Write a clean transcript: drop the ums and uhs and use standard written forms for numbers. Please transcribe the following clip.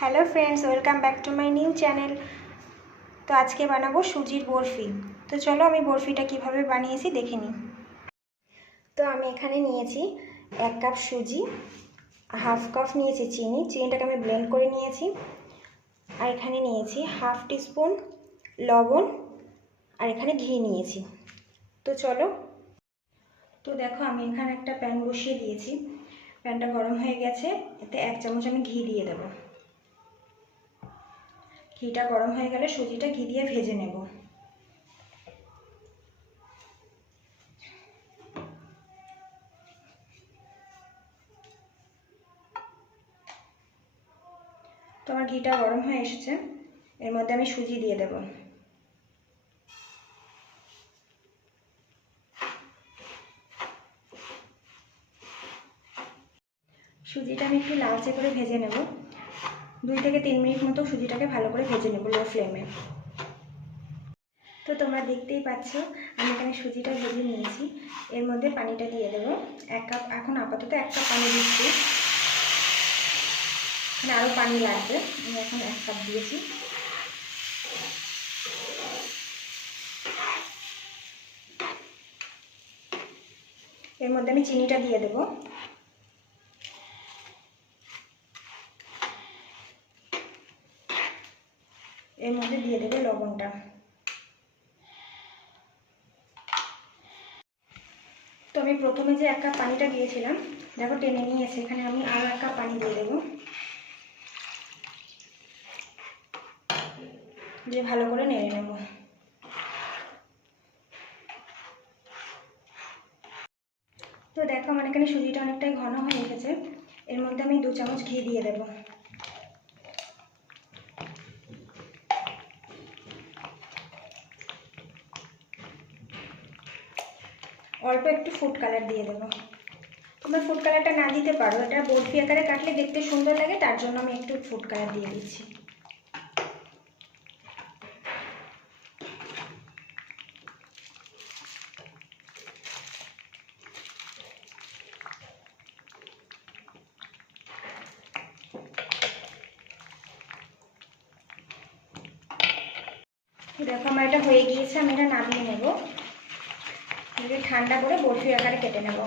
Hello friends, welcome back to my new channel. তো আজকে বানাবো সুজির বরফি। তো চলো আমি বরফিটা কিভাবে বানিয়েছি দেখে নিই। তো আমি এখানে নিয়েছি 1 কাপ সুজি, হাফ কাপ নিয়েছি চিনিটাকে আমি ব্লেন্ড করে নিয়েছি। আর এখানে নিয়েছি হাফ টিস্পুন লবণ, আর এখানে ঘি নিয়েছি। তো চলো। তো দেখো আমি এখানে একটা প্যান বসিয়ে দিয়েছি, প্যানটা গরম হয়ে গেছে। এতে 1 চামচ আমি ঘি দিয়ে দেবো। ঘিটা গরম হয়ে গেলে সুজিটা ঘি দিয়ে ভেজে নেব। তো আমার ঘিটা গরম হয়ে এসেছে, এর মধ্যে আমি সুজি দিয়ে দেব। সুজিটা আমি একটু লালচে করে ভেজে নেব। 2 থেকে 3 মিনিট মতো সুজিটাকে ভালো করে ভেজে নেব লো ফ্লেমে। তো তোমরা দেখতেই পাচ্ছ আমি এখানে সুজিটা ভেজে নিয়েছি। এর মধ্যে পানিটা দিয়ে দেবো 1 কাপ। এখন আপাতত 1 কাপ পানি দিচ্ছি, এখানে আরও পানি লাগবে। আমি এখন 1 কাপ দিয়েছি। এর মধ্যে আমি চিনিটা দিয়ে দেবো। এর মধ্যে দিয়ে দেবো লবণটা। তো আমি প্রথমে যে 1 কাপ পানিটা দিয়েছিলাম দেখো টেনে নিয়েছে, এখানে আমি আরও 1 কাপ পানি দিয়ে দেবো, দিয়ে ভালো করে নেড়ে নেব। তো দেখো আমার এখানে সুজিটা অনেকটাই ঘন হয়ে এসেছে। এর মধ্যে আমি 2 চামচ ঘি দিয়ে দেব। অল্প একটু ফুড কালার দিয়ে দেব। তোমরা ফুড কালারটা না দিতে পারো, এটা বরফি আকারে কাটলে দেখতে সুন্দর লাগে, তার জন্য আমি একটু ফুড কালার দিয়ে দিচ্ছি। দেখো আমার এটা হয়ে গিয়েছে, আমি এটা নামিয়ে নেব। ঠান্ডা করে বরফি আকারে কেটে নেব।